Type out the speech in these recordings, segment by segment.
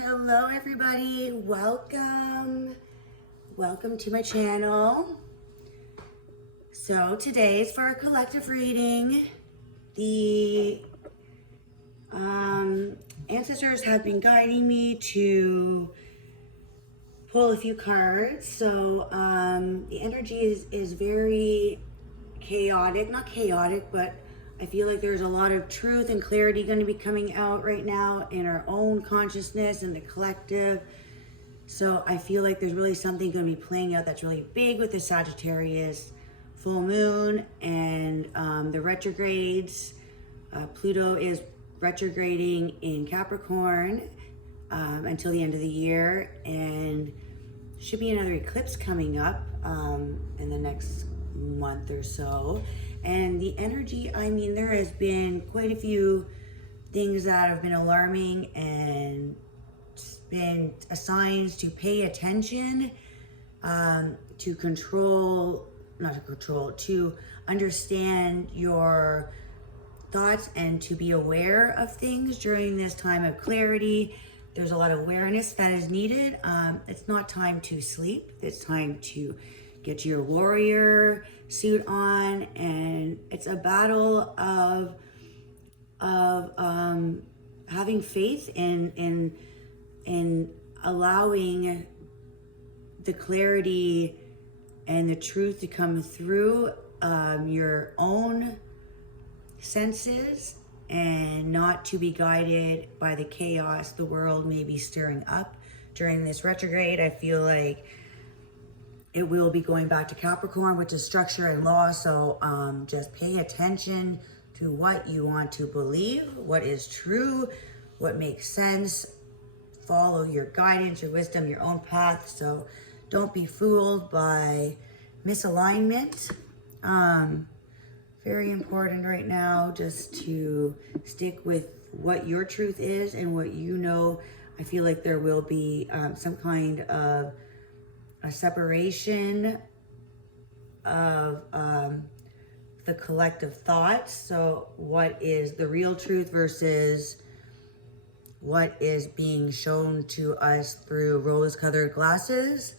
Hello everybody, welcome to my channel. So today is for a collective reading. The ancestors have been guiding me to pull a few cards. So the energy is very chaotic, not chaotic, but I feel like there's a lot of truth and clarity going to be coming out right now in our own consciousness and the collective. So I feel like there's really something going to be playing out that's really big with the Sagittarius full moon and the retrogrades. Pluto is retrograding in Capricorn until the end of the year, and should be another eclipse coming up in the next month or so. And the energy, I mean, there has been quite a few things that have been alarming and been assigned to pay attention, to control, not to control, to understand your thoughts and to be aware of things during this time of clarity. There's a lot of awareness that is needed. It's not time to sleep. It's time to get your warrior suit on, and it's a battle of having faith in allowing the clarity and the truth to come through your own senses, and not to be guided by the chaos the world may be stirring up during this retrograde. I feel like it will be going back to Capricorn, which is structure and law. So just pay attention to what you want to believe, what is true, what makes sense. Follow your guidance, your wisdom, your own path. So don't be fooled by misalignment. Very important right now just to stick with what your truth is and what you know. I feel like there will be some kind of a separation of the collective thoughts. So what is the real truth versus what is being shown to us through rose-colored glasses.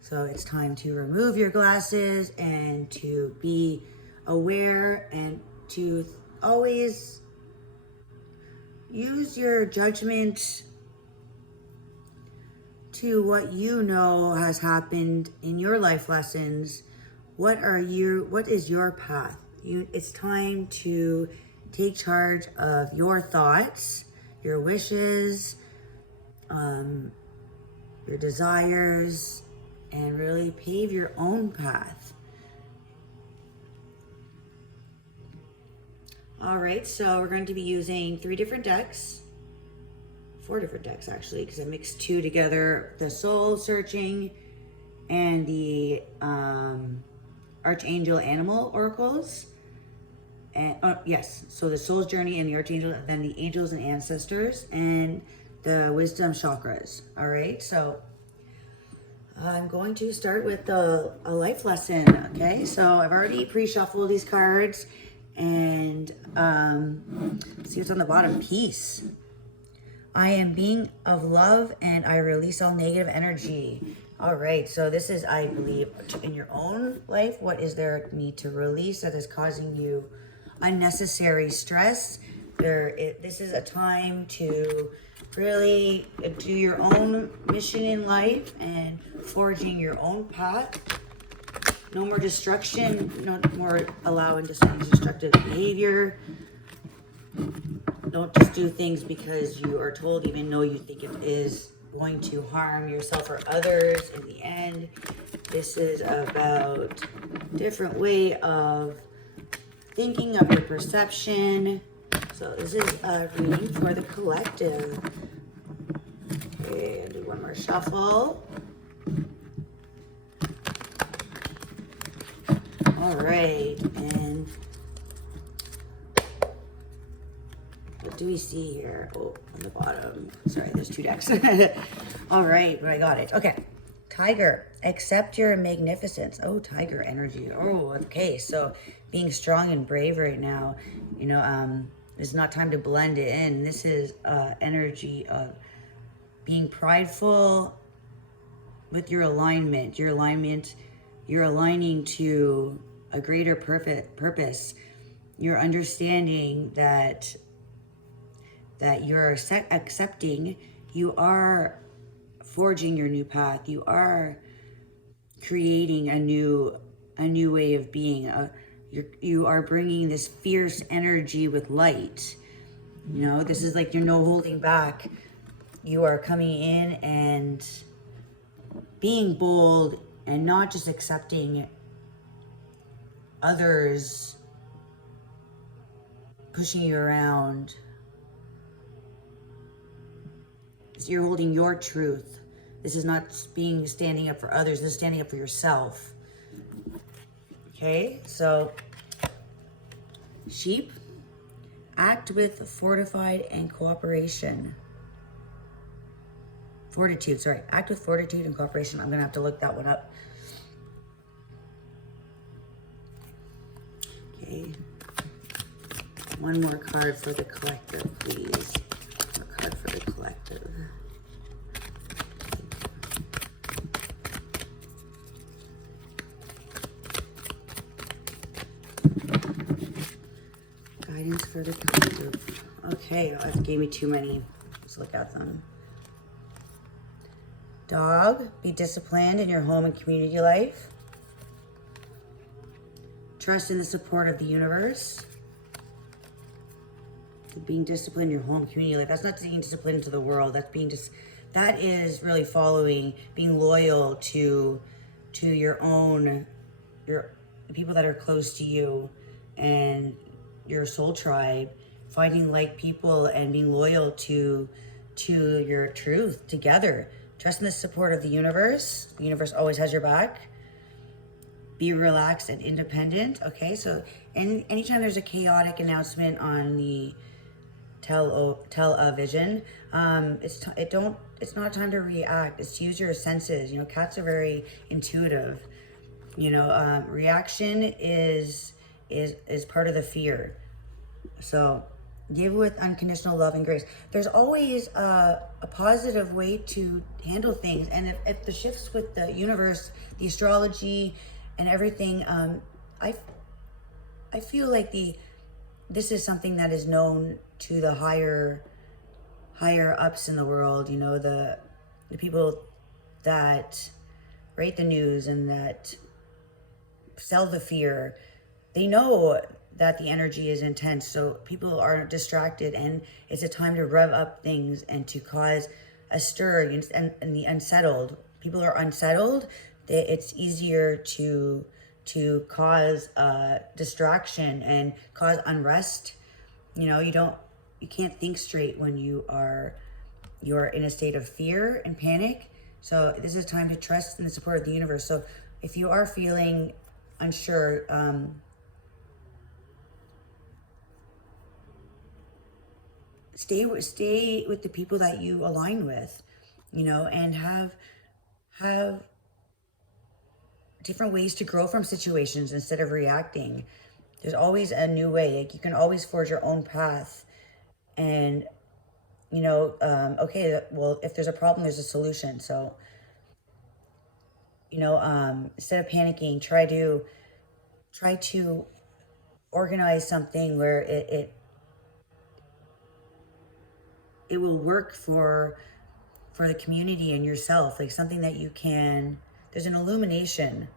So it's time to remove your glasses and to be aware and to always use your judgment to what you know has happened in your life lessons. What is your path? It's time to take charge of your thoughts, your wishes, your desires, and really pave your own path. All right, so we're going to be using 4 different decks actually, because I mixed 2 together, the soul searching and the archangel animal oracles. And yes, so the soul's journey and the archangel, and then the angels and ancestors, and the wisdom chakras. All right, so I'm going to start with a life lesson. Okay, so I've already pre-shuffled these cards, and see what's on the bottom. Peace. I am being of love, and I release all negative energy. All right, so this is, I believe, in your own life, what is there need to release that is causing you unnecessary stress? This is a time to really do your own mission in life and forging your own path. No more destruction, no more allowing destructive behavior. Don't just do things because you are told, even though you think it is going to harm yourself or others. In the end, this is about a different way of thinking of your perception. So this is a reading for the collective. Okay, I'll do one more shuffle. All right, and what do we see here? Oh, on the bottom. Sorry, there's 2 decks. All right, but I got it. Okay. Tiger, accept your magnificence. Oh, tiger energy. Oh, okay. So being strong and brave right now, it's not time to blend it in. This is energy of being prideful with your alignment. Your alignment, you're aligning to a greater purpose. You're understanding that you're accepting, you are forging your new path. You are creating a new way of being. You are bringing this fierce energy with light. You know, this is like you're no holding back. You are coming in and being bold and not just accepting others pushing you around. You're holding your truth. This is not standing up for others. This is standing up for yourself. Okay, so sheep, act with fortitude and cooperation. Fortitude, sorry. Act with fortitude and cooperation. I'm going to have to look that one up. Okay. One more card for the collective, please. One more card for the collective. Guidance for the collective. Okay, that gave me too many. Let's look at them. Dog, be disciplined in your home and community life. Trust in the support of the universe. Being disciplined in your home community life. That's not being disciplined to the world. That's being that is really following, being loyal to your own, the people that are close to you and your soul tribe, finding like people and being loyal to your truth together. Trust in the support of the universe. The universe always has your back. Be relaxed and independent. Okay, so anytime there's a chaotic announcement on the television, it's not time to react. It's to use your senses. You know, cats are very intuitive. You know, reaction is part of the fear. So give with unconditional love and grace. There's always a positive way to handle things, and if the shifts with the universe, the astrology, and everything, I feel like this is something that is known to the higher ups in the world. You know, the people that rate the news and that sell the fear. They know that the energy is intense, so people are distracted, and it's a time to rev up things and to cause a stir and the unsettled. People are unsettled. It's easier to cause distraction and cause unrest. You know, you can't think straight when you're in a state of fear and panic. So this is a time to trust in the support of the universe. So if you are feeling unsure, stay with the people that you align with, you know, and have different ways to grow from situations instead of reacting. There's always a new way. Like, you can always forge your own path. And, you know, okay, well, if there's a problem, there's a solution. So, you know, instead of panicking, try to organize something where it will work for the community and yourself. Like something that you can, there's an illumination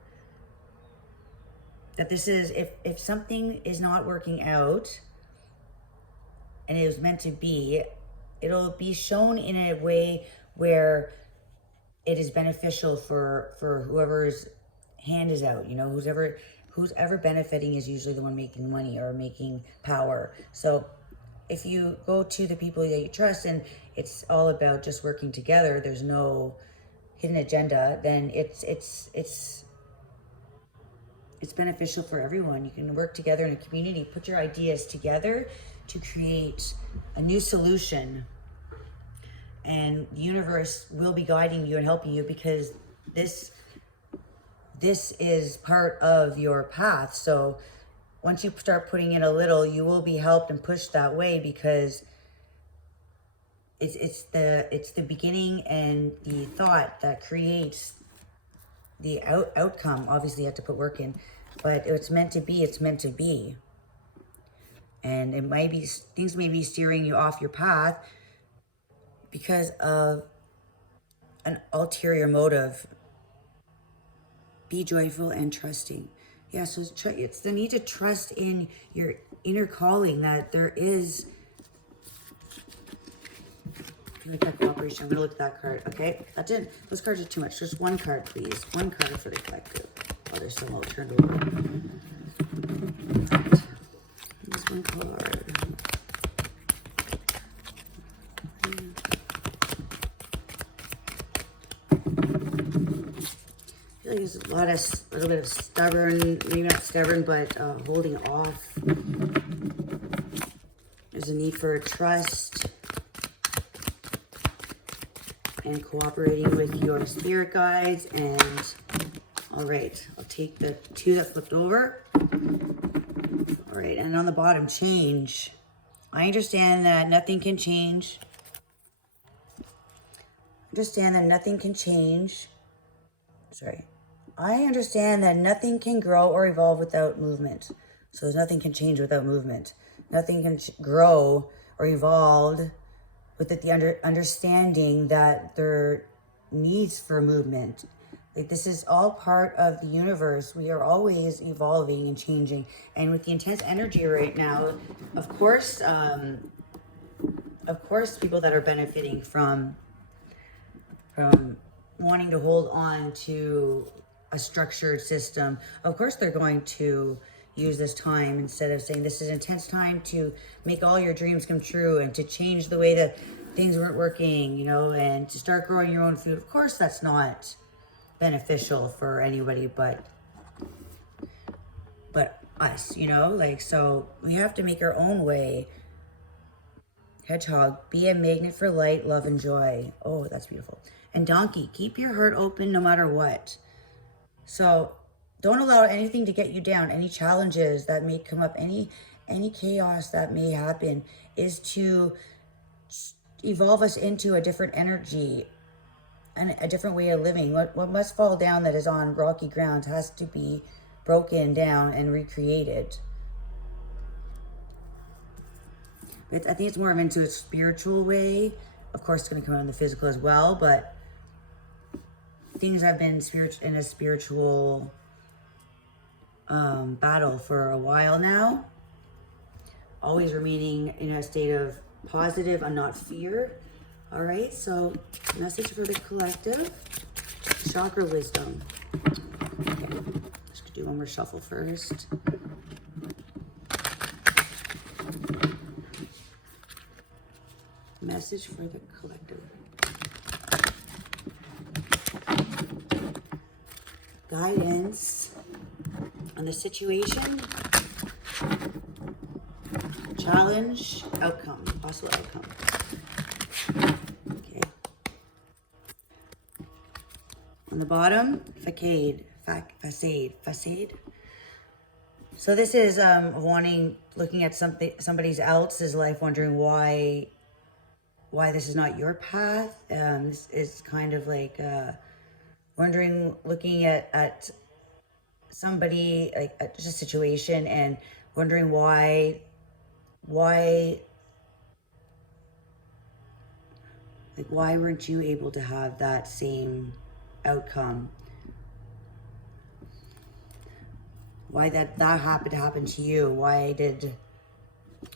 that this is, if something is not working out and it was meant to be, it'll be shown in a way where it is beneficial for whoever's hand is out. You know, who's ever benefiting is usually the one making money or making power. So if you go to the people that you trust and it's all about just working together, there's no hidden agenda, then it's beneficial for everyone. You can work together in a community, put your ideas together to create a new solution. And the universe will be guiding you and helping you, because this is part of your path. So once you start putting in a little, you will be helped and pushed that way, because it's the beginning and the thought that creates the outcome. Obviously, you have to put work in, but it's meant to be. It's meant to be. And it might be, things may be steering you off your path because of an ulterior motive. Be joyful and trusting. Yeah, so it's the need to trust in your inner calling, that there is. I feel like that cooperation. I'm gonna look at that card. Okay, that didn't. Those cards are too much. Just one card, please. One card for the collective. Oh, they're still all turned over. Just one card. I feel like there's a little bit of stubborn, maybe not stubborn, but holding off. There's a need for trust and cooperating with your spirit guides. And all right, I'll take the 2 that flipped over. All right, and on the bottom, change. I understand that nothing can change. Understand that nothing can change. Sorry. I understand that nothing can grow or evolve without movement. So nothing can change without movement. Nothing can grow or evolve with the understanding that there needs for movement. Like, this is all part of the universe. We are always evolving and changing. And with the intense energy right now, of course, people that are benefiting from wanting to hold on to a structured system, of course they're going to use this time, instead of saying this is intense time to make all your dreams come true and to change the way that things weren't working, you know, and to start growing your own food. Of course that's not beneficial for anybody but us, you know, like, so we have to make our own way. Hedgehog, be a magnet for light, love, and joy. Oh, that's beautiful. And donkey, keep your heart open no matter what. So don't allow anything to get you down. Any challenges that may come up, any chaos that may happen, is to evolve us into a different energy and a different way of living. What must fall down that is on rocky ground has to be broken down and recreated. I think it's more of into a spiritual way. Of course, it's going to come out in the physical as well, but things have been in a spiritual battle for a while now. Always remaining in a state of positive and not fear. All right, so message for the collective. Chakra wisdom. Okay, let's do one more shuffle first. Message for the collective. Guidance on the situation, challenge, outcome, possible outcome. Okay. On the bottom, facade. So this is looking at somebody else's life, wondering why this is not your path. This is kind of like wondering, looking at somebody, like just a situation, and wondering why weren't you able to have that same outcome? Why that happened to happen to you? Why did...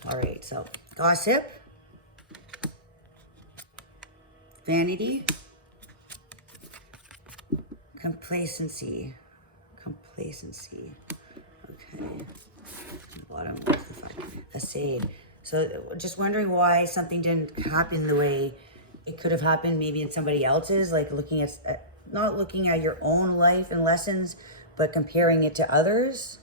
All right, so gossip, vanity, complacency. Okay. Bottom, what's the fuck? Facade. So just wondering why something didn't happen the way it could have happened, maybe in somebody else's, like looking at, not looking at your own life and lessons, but comparing it to others.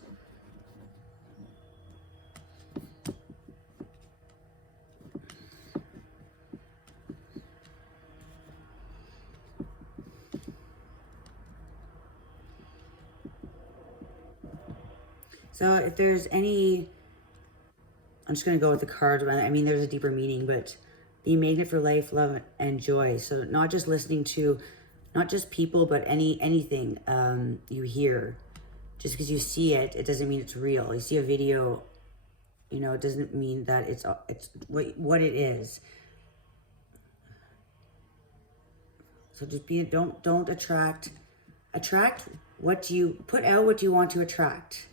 So if there's any, I'm just going to go with the cards. I mean, there's a deeper meaning, but Be a magnet for life, love, and joy. So not just listening to, not just people, but anything you hear. Just because you see it, it doesn't mean it's real. You see a video, you know, it doesn't mean that it's what it is. So just don't attract what you put out, what you want to attract.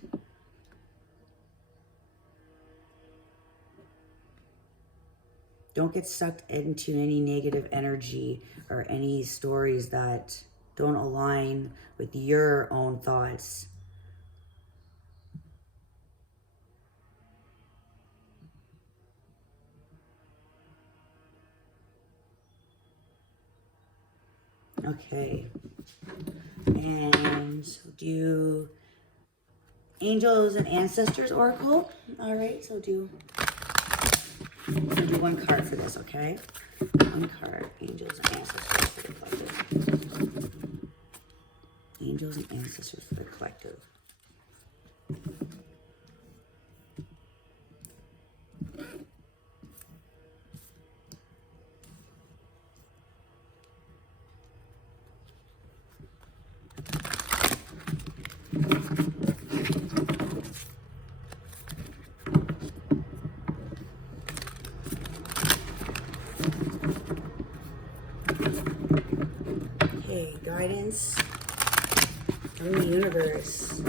Don't get sucked into any negative energy or any stories that don't align with your own thoughts. Okay. And do angels and ancestors oracle. All right, so do one card for this, okay? One card, angels and ancestors for the collective. Angels and ancestors for the collective. Okay, guidance from the universe.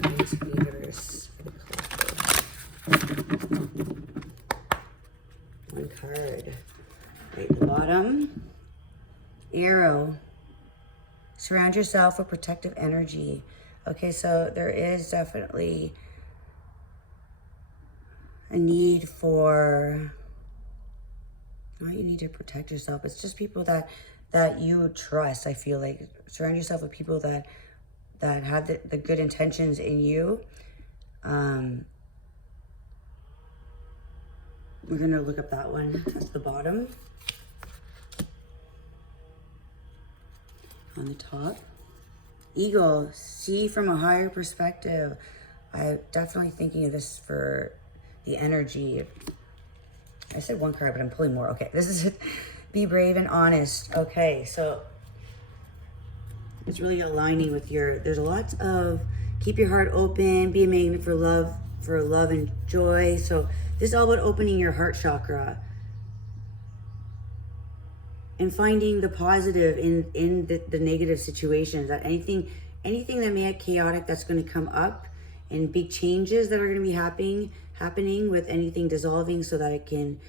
Guidance from the universe for the collective. One card. Right at the bottom. Arrow. Surround yourself with protective energy. Okay, so there is definitely a need for, not you need to protect yourself. It's just people that you trust. I feel like surround yourself with people that have the good intentions in you. We're gonna look up that one at the bottom. On the top, eagle, see from a higher perspective. I'm definitely thinking of this for the energy. I said one card, but I'm pulling more. Okay, this is be brave and honest. Okay, so it's really aligning with your, there's a lot of keep your heart open, be a magnet for love and joy. So this is all about opening your heart chakra and finding the positive in the negative situations. That anything that may get chaotic, that's going to come up, and big changes that are going to be happening with anything dissolving, so that it can,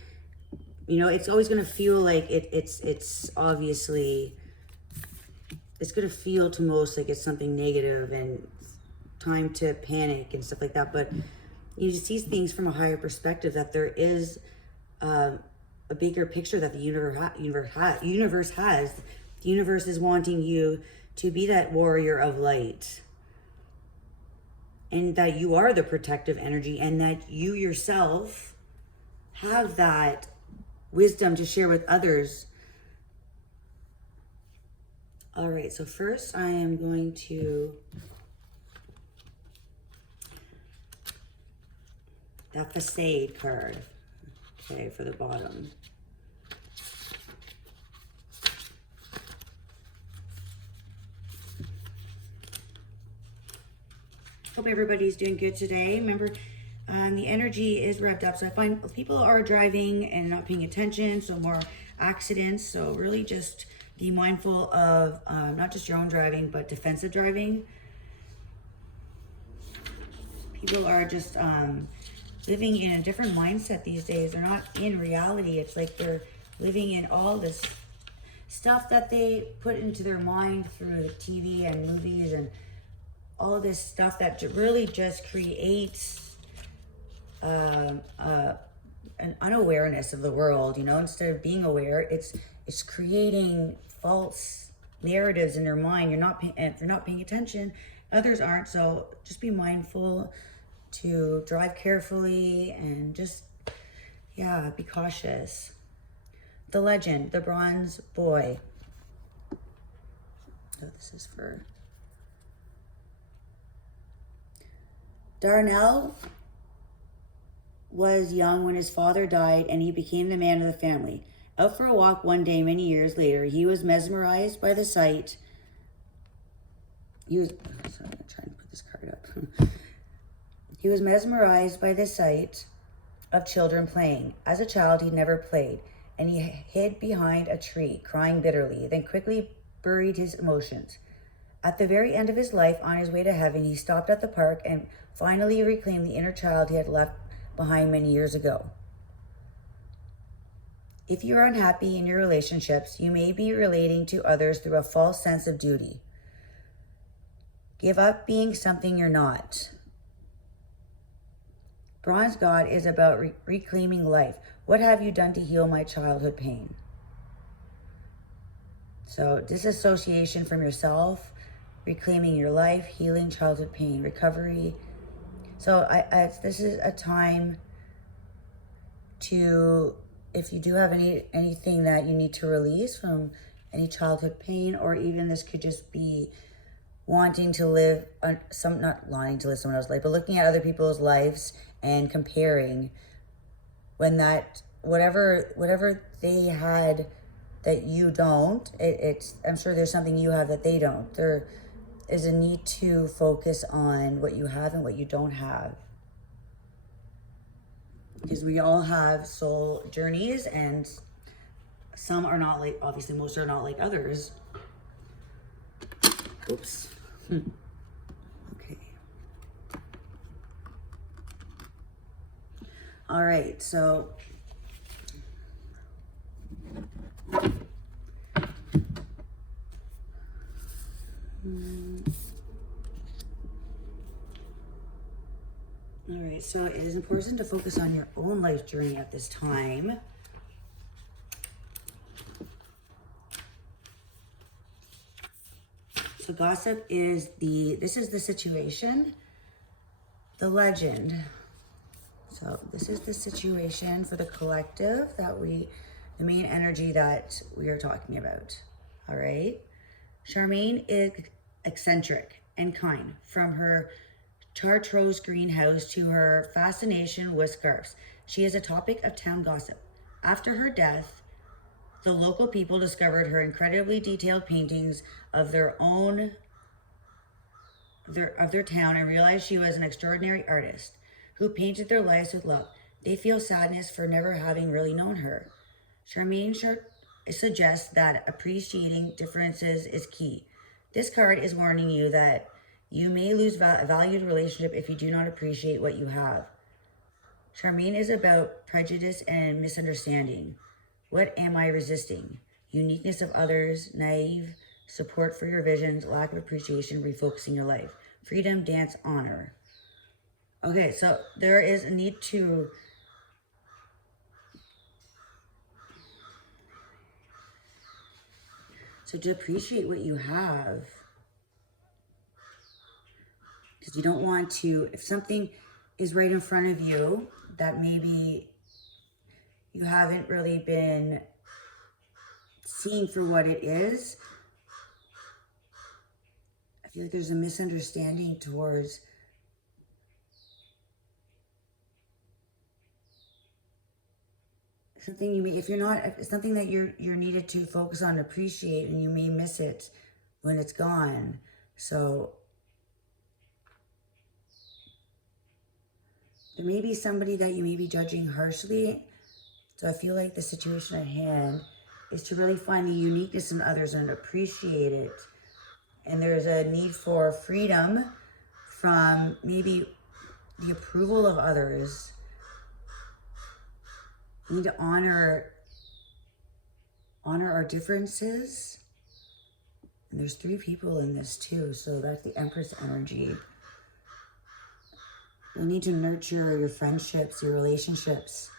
you know, it's always going to feel like it's obviously, it's going to feel to most like it's something negative and time to panic and stuff like that. But you see things from a higher perspective, that there is a bigger picture that the universe has. The universe is wanting you to be that warrior of light, and that you are the protective energy, and that you yourself have that wisdom to share with others. All right, so first I am going to, that facade card. Okay, for the bottom. Hope everybody's doing good today. Remember, the energy is revved up. So I find people are driving and not paying attention, so more accidents. So really just be mindful of not just your own driving, but defensive driving. People are just living in a different mindset these days. They're not in reality. It's like they're living in all this stuff that they put into their mind through the TV and movies and all this stuff that really just creates an unawareness of the world. You know, instead of being aware, it's creating false narratives in their mind. If you're not paying attention, others aren't. So just be mindful to drive carefully and just, yeah, be cautious. The legend, the bronze boy. Oh, this is for Darnell was young when his father died and he became the man of the family. Out for a walk one day many years later, he was mesmerized by the sight. Sorry, I'm going to try and put this card up. He was mesmerized by the sight of children playing. As a child, he never played, and he hid behind a tree, crying bitterly, then quickly buried his emotions. At the very end of his life, on his way to heaven, he stopped at the park and finally reclaimed the inner child he had left behind many years ago. If you are unhappy in your relationships, you may be relating to others through a false sense of duty. Give up being something you're not. Bronze God is about reclaiming life. What have you done to heal my childhood pain? So disassociation from yourself, reclaiming your life, healing childhood pain, recovery. So this is a time to, if you do have anything that you need to release from any childhood pain, or even this could just be wanting to live, not wanting to live someone else's life, but looking at other people's lives and comparing when that, whatever they had that you don't, I'm sure there's something you have that they don't. There is a need to focus on what you have and what you don't have. Because we all have soul journeys, and some are not like, obviously most are not like others. Oops. Okay. All right, so all right, so it is important to focus on your own life journey at this time. So gossip is this is the situation, the legend. So this is the situation for the collective the main energy that we are talking about. All right. Charmaine is eccentric and kind, from her chartreuse greenhouse to her fascination with scarves. She is a topic of town gossip. After her death, the local people discovered her incredibly detailed paintings of their town and realized she was an extraordinary artist who painted their lives with love. They feel sadness for never having really known her. Charmaine suggests that appreciating differences is key. This card is warning you that you may lose a valued relationship if you do not appreciate what you have. Charmaine is about prejudice and misunderstanding. What am I resisting? Uniqueness of others, naive, support for your visions, lack of appreciation, refocusing your life. Freedom, dance, honor. Okay, so there is a need to appreciate what you have. Because you don't want to, if something is right in front of you that maybe you haven't really been seeing for what it is, I feel like there's a misunderstanding towards something you may, if it's something that you're needed to focus on, appreciate, and you may miss it when it's gone. So there may be somebody that you may be judging harshly. So I feel like the situation at hand is to really find the uniqueness in others and appreciate it. And there's a need for freedom from maybe the approval of others. We need to honor our differences. And there's 3 people in this too, so that's the Empress energy. You need to nurture your friendships, your relationships.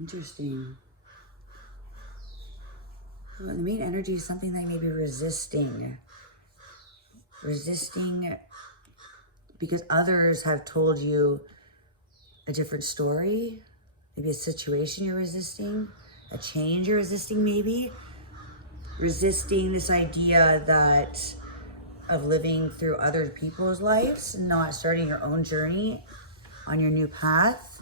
Interesting. Well, the main energy is something that may be resisting. Resisting because others have told you a different story. Maybe a situation you're resisting, a change you're resisting maybe. resisting this idea that of living through other people's lives, not starting your own journey on your new path.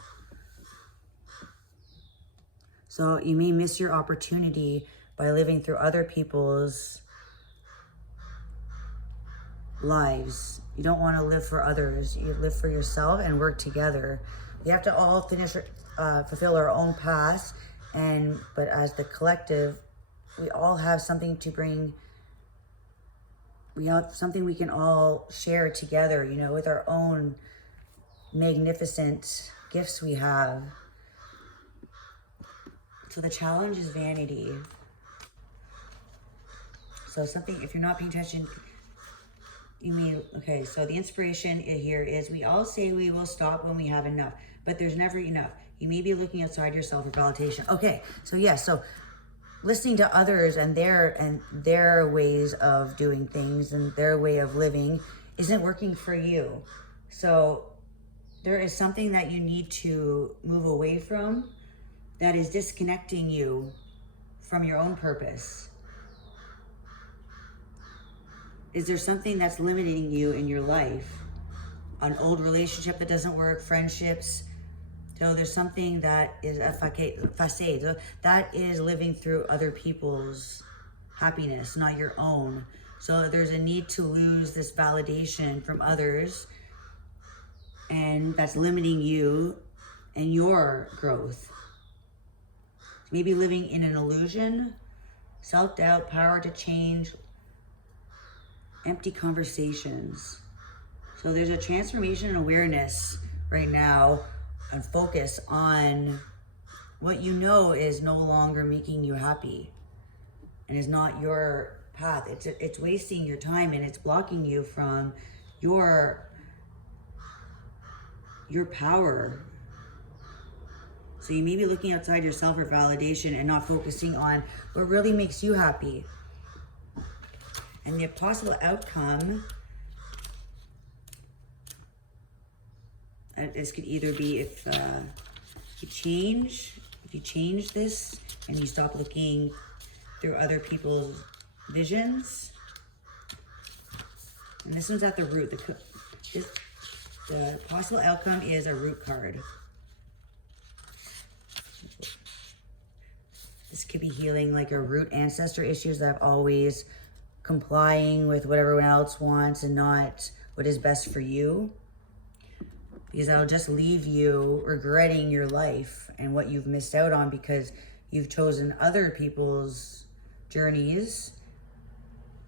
So you may miss your opportunity by living through other people's lives. You don't want to live for others. You live for yourself and work together. We have to all fulfill our own paths, but as the collective, we all have something to bring. We have something we can all share together, you know, with our own magnificent gifts we have. So the challenge is vanity. So something, if you're not paying attention, you mean, okay, so the inspiration here is we all say we will stop when we have enough, but there's never enough. You may be looking outside yourself for validation. Okay, so yes, so listening to others and their ways of doing things and their way of living isn't working for you. So there is something that you need to move away from that is disconnecting you from your own purpose. Is there something that's limiting you in your life? An old relationship that doesn't work, friendships. So there's something that is a facade. That is living through other people's happiness, not your own. So there's a need to lose this validation from others, and that's limiting you and your growth. Maybe living in an illusion, self-doubt, power to change, empty conversations. So there's a transformation and awareness right now and focus on what you know is no longer making you happy and is not your path. It's wasting your time and it's blocking you from your power. So you may be looking outside yourself for validation and not focusing on what really makes you happy. And the possible outcome, this could either be if you change this and you stop looking through other people's visions. And this one's at the root. The possible outcome is a root card. This could be healing like your root ancestor issues that have always complying with what everyone else wants and not what is best for you. Because that'll just leave you regretting your life and what you've missed out on because you've chosen other people's journeys,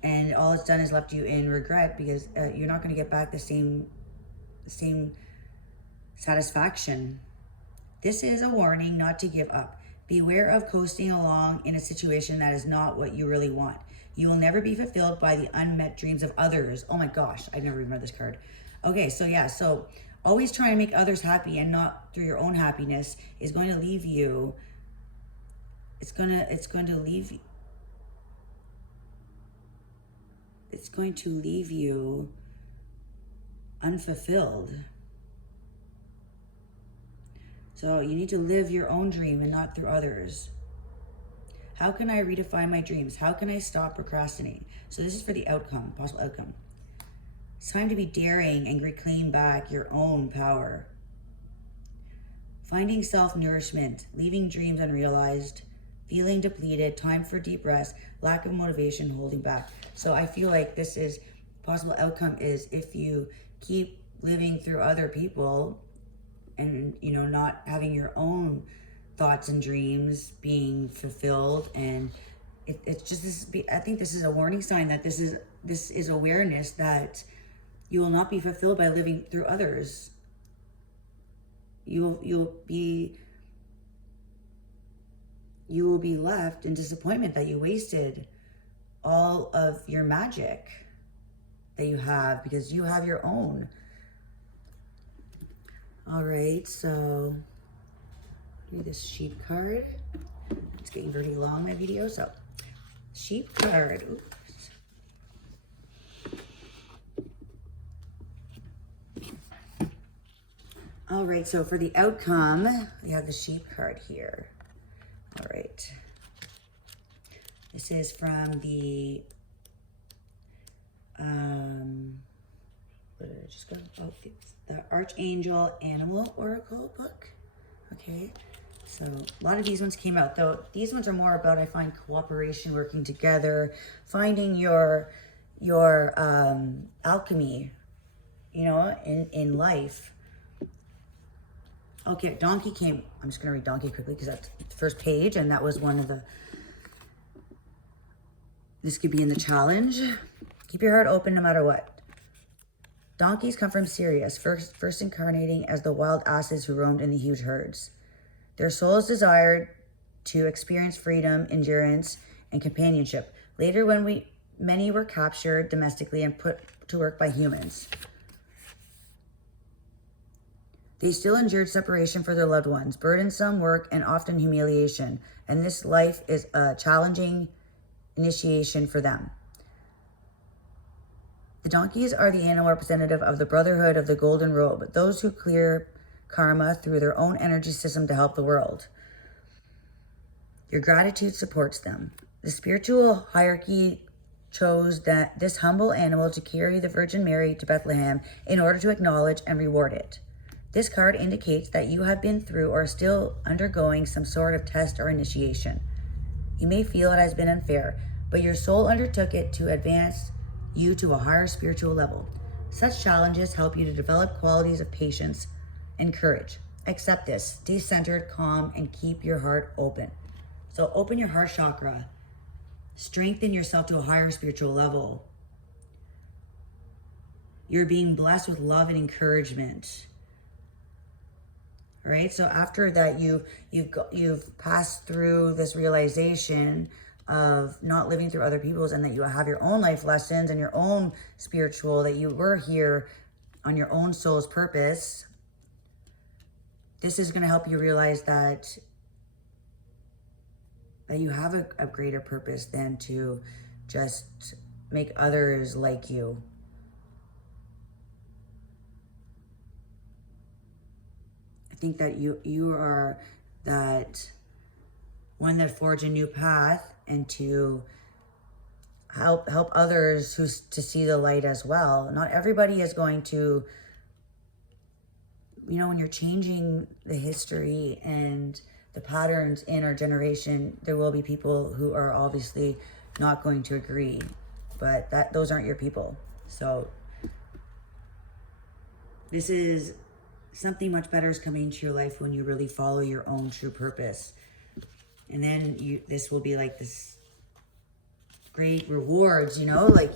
and all it's done is left you in regret because you're not going to get back the same satisfaction. This is a warning not to give up. Beware of coasting along in a situation that is not what you really want. You will never be fulfilled by the unmet dreams of others. Oh my gosh, I never remember this card. Okay, so yeah, so always trying to make others happy and not through your own happiness is going to leave you. It's going to leave you unfulfilled. So you need to live your own dream and not through others. How can I redefine my dreams? How can I stop procrastinating? So this is for the outcome, possible outcome. It's time to be daring and reclaim back your own power. Finding self-nourishment, leaving dreams unrealized, feeling depleted, time for deep rest, lack of motivation, holding back. So I feel like this is, possible outcome is if you keep living through other people and, you know, not having your own thoughts and dreams being fulfilled, and it's just this. I think this is a warning sign that this is awareness that you will not be fulfilled by living through others. You will be left in disappointment that you wasted all of your magic that you have because you have your own. All right, so do this sheep card. It's getting very long, my video, so sheep card. Oops. All right, so for the outcome, we have the sheep card here. All right. This is from the, what did I just go? Oh, it's the Archangel Animal Oracle book. Okay, so a lot of these ones came out, though these ones are more about, I find, cooperation, working together, finding your alchemy, you know, in life. Okay, Donkey came. I'm just going to read Donkey quickly because that's the first page, and that was one of the, this could be in the challenge. Keep your heart open no matter what. Donkeys come from Sirius, first incarnating as the wild asses who roamed in the huge herds. Their souls desired to experience freedom, endurance, and companionship. Later, when many were captured domestically and put to work by humans. They still endured separation for their loved ones, burdensome work, and often humiliation. And this life is a challenging initiation for them. The donkeys are the animal representative of the Brotherhood of the Golden Robe, those who clear karma through their own energy system to help the world. Your gratitude supports them. The spiritual hierarchy chose this humble animal to carry the Virgin Mary to Bethlehem in order to acknowledge and reward it. This card indicates that you have been through or are still undergoing some sort of test or initiation. You may feel it has been unfair, but your soul undertook it to advance you to a higher spiritual level. Such challenges help you to develop qualities of patience and courage. Accept this, stay centered, calm, and keep your heart open. So open your heart chakra. Strengthen yourself to a higher spiritual level. You're being blessed with love and encouragement. All right, so after that, you've passed through this realization of not living through other people's, and that you have your own life lessons and your own spiritual, that you were here on your own soul's purpose. This is going to help you realize that you have a greater purpose than to just make others like you. I think that you are that one that forged a new path, and to help others to see the light as well. Not everybody is going to, you know, when you're changing the history and the patterns in our generation, there will be people who are obviously not going to agree, but those aren't your people. So this is something much better is coming into your life when you really follow your own true purpose. And then this will be like this great rewards, you know, like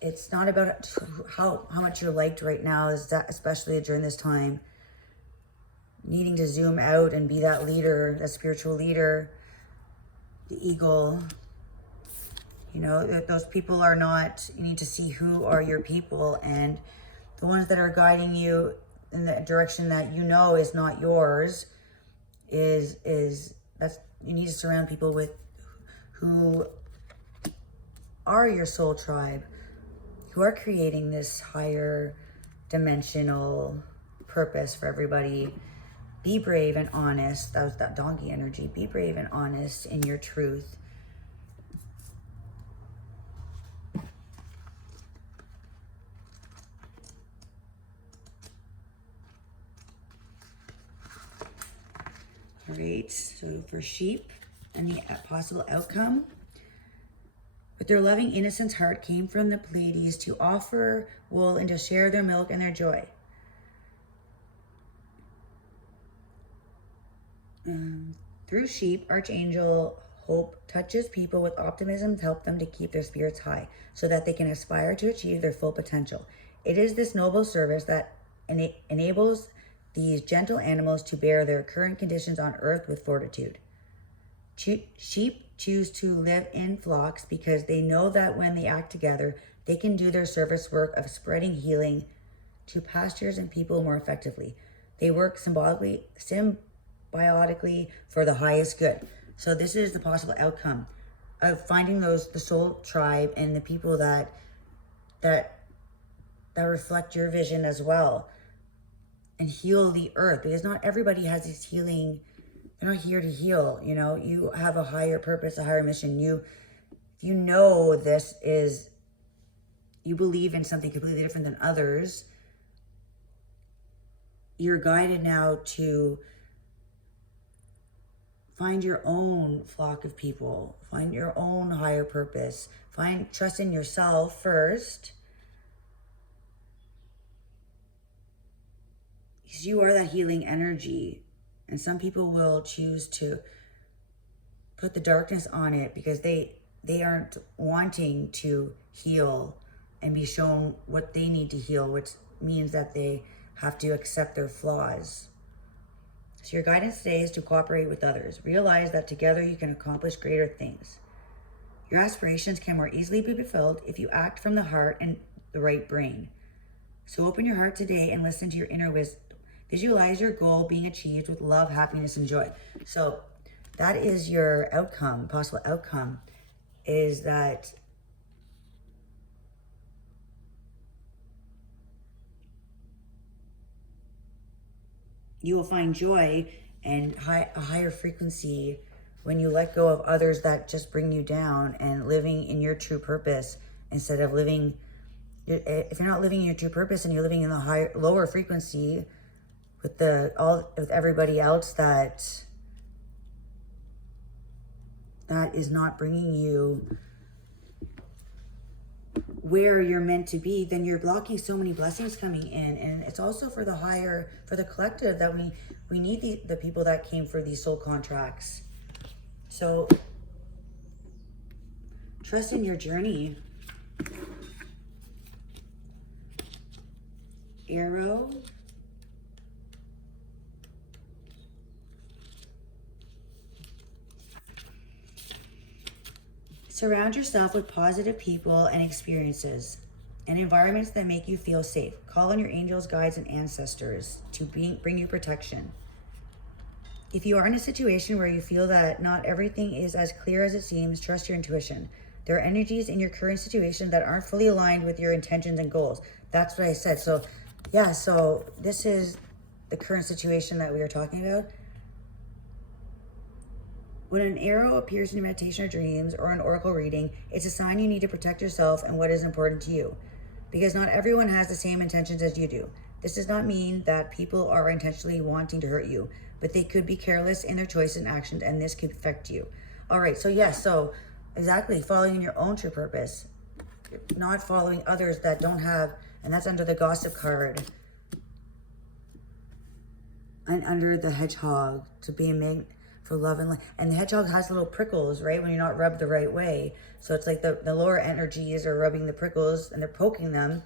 it's not about how much you're liked right now, is that, especially during this time, needing to zoom out and be that leader, that spiritual leader, the eagle. You know, those people are not, you need to see who are your people, and the ones that are guiding you in the direction that you know is not yours that's, you need to surround people with who are your soul tribe, who are creating this higher dimensional purpose for everybody. Be brave and honest. That was that donkey energy. Be brave and honest in your truth. All right, so for sheep and the possible outcome. But their loving innocence heart came from the Pleiades to offer wool and to share their milk and their joy. Through sheep, Archangel Hope touches people with optimism to help them to keep their spirits high so that they can aspire to achieve their full potential. It is this noble service that enables these gentle animals to bear their current conditions on earth with fortitude. Sheep choose to live in flocks because they know that when they act together, they can do their service work of spreading healing to pastures and people more effectively. They work symbiotically for the highest good. So this is the possible outcome of finding the soul tribe and the people that reflect your vision as well, and heal the earth, because not everybody has these healing They're not here to heal. You know, you have a higher purpose, a higher mission. You know, this is, you believe in something completely different than others. You're guided now to find your own flock of people, find your own higher purpose, trust in yourself first. Because you are that healing energy. And some people will choose to put the darkness on it because they aren't wanting to heal and be shown what they need to heal, which means that they have to accept their flaws. So your guidance today is to cooperate with others. Realize that together you can accomplish greater things. Your aspirations can more easily be fulfilled if you act from the heart and the right brain. So open your heart today and listen to your inner wisdom. Visualize your goal being achieved with love, happiness, and joy. So that is your outcome, possible outcome, is that you will find joy and a higher frequency when you let go of others that just bring you down and living in your true purpose instead of living, if you're not living in your true purpose and you're living in the lower frequency with with everybody else that is not bringing you where you're meant to be, then you're blocking so many blessings coming in. And it's also for the collective that we need the people that came for these soul contracts. So trust in your journey. Arrow. Surround yourself with positive people and experiences and environments that make you feel safe. Call on your angels, guides, and ancestors to bring you protection. If you are in a situation where you feel that not everything is as clear as it seems, trust your intuition. There are energies in your current situation that aren't fully aligned with your intentions and goals. That's what I said. So yeah, so this is the current situation that we are talking about. When an arrow appears in your meditation or dreams or an oracle reading, it's a sign you need to protect yourself and what is important to you. Because not everyone has the same intentions as you do. This does not mean that people are intentionally wanting to hurt you, but they could be careless in their choices and actions, and this could affect you. All right, so yes, so exactly, following your own true purpose, not following others that don't have, and that's under the gossip card. And under the hedgehog, to be a magnet for love and light. And the hedgehog has little prickles, right? When you're not rubbed the right way. So it's like the lower energies are rubbing the prickles and they're poking them.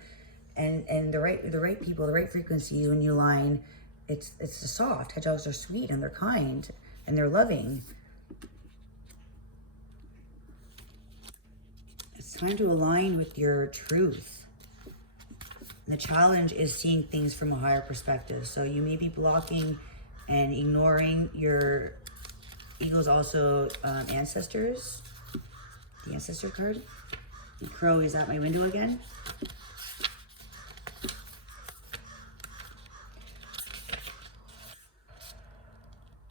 And the right people, the right frequencies, when you line, it's the soft. Hedgehogs are sweet and they're kind and they're loving. It's time to align with your truth. And the challenge is seeing things from a higher perspective. So you may be blocking and ignoring your eagles, also ancestors. The ancestor card. The crow is at my window again.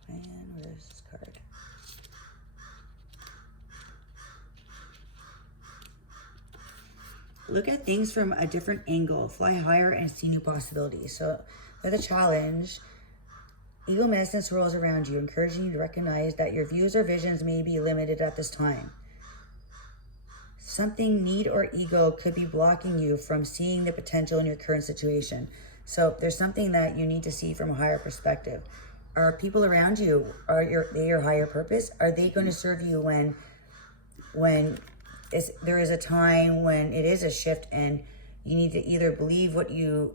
And where's this card? Look at things from a different angle. Fly higher and see new possibilities. So for the challenge, eagle medicine swirls around you, encouraging you to recognize that your views or visions may be limited at this time. Something, need, or ego could be blocking you from seeing the potential in your current situation. So there's something that you need to see from a higher perspective. Are people around you, they your higher purpose? Are they going to serve you when there is a time when it is a shift and you need to either believe what you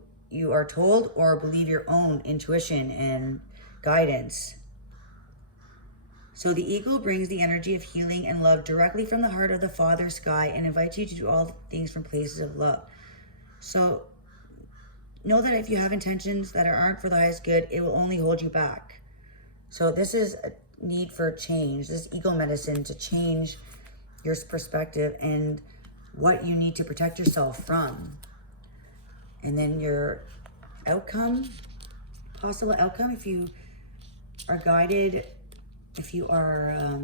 are told or believe your own intuition and guidance? So the eagle brings the energy of healing and love directly from the heart of the Father Sky and invites you to do all things from places of love. So know that if you have intentions that aren't for the highest good, it will only hold you back. So this is a need for change. This eagle medicine to change your perspective and what you need to protect yourself from. And then your outcome, possible outcome, if you are guided if you are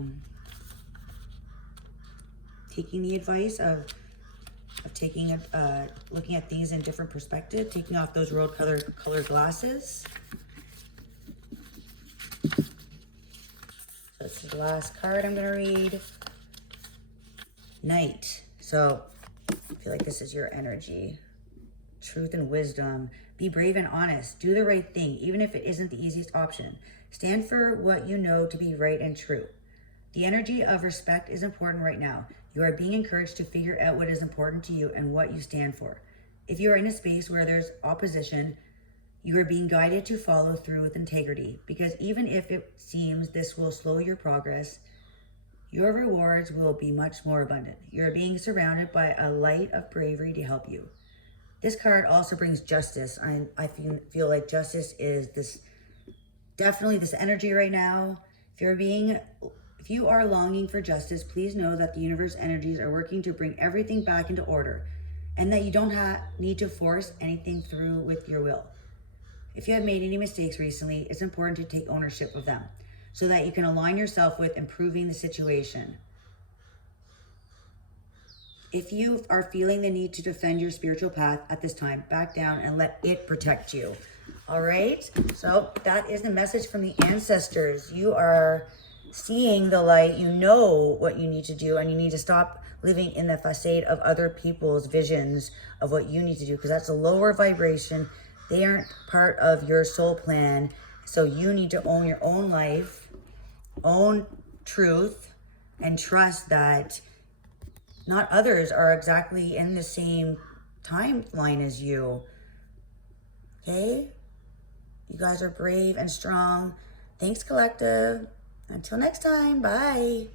taking the advice of taking looking at things in different perspective, taking off those road color glasses. So this is the last card I'm gonna read. Knight. So I feel like this is your energy. Truth and wisdom. Be brave and honest. Do the right thing, even if it isn't the easiest option. Stand for what you know to be right and true. The energy of respect is important right now. You are being encouraged to figure out what is important to you and what you stand for. If you are in a space where there's opposition, you are being guided to follow through with integrity, because even if it seems this will slow your progress, your rewards will be much more abundant. You are being surrounded by a light of bravery to help you. This card also brings justice. I feel like justice is definitely this energy right now. If you are longing for justice, please know that the universe energies are working to bring everything back into order, and that you don't need to force anything through with your will. If you have made any mistakes recently, it's important to take ownership of them so that you can align yourself with improving the situation. If you are feeling the need to defend your spiritual path at this time, back down and let it protect you. All right? So that is the message from the ancestors. You are seeing the light. You know what you need to do, and you need to stop living in the facade of other people's visions of what you need to do, because that's a lower vibration. They aren't part of your soul plan. So you need to own your own life, own truth, and trust that not others are exactly in the same timeline as you. Okay? You guys are brave and strong. Thanks, collective. Until next time, bye.